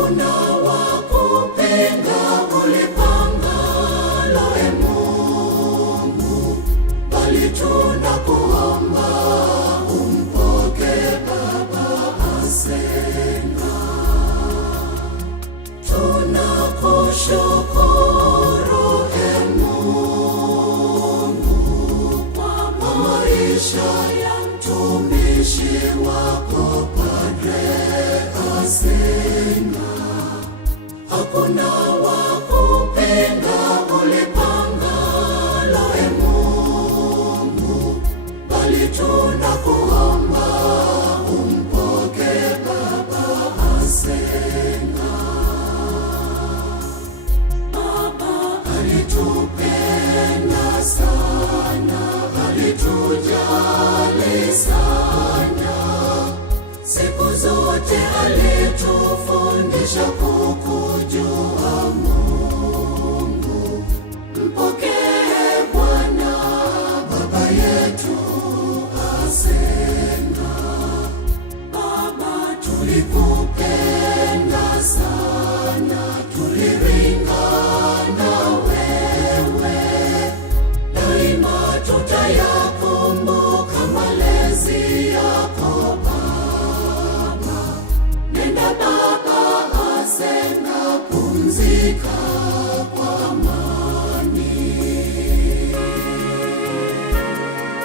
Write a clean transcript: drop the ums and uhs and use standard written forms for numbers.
hakuna wa kupinga ulipangalo, Mungu, bali tunakuomba umpokee Baba Asenga. Tunakushukuru Mungu kwa maisha ya mtumishi wako Padre Asenga. Hakuna wa kupinga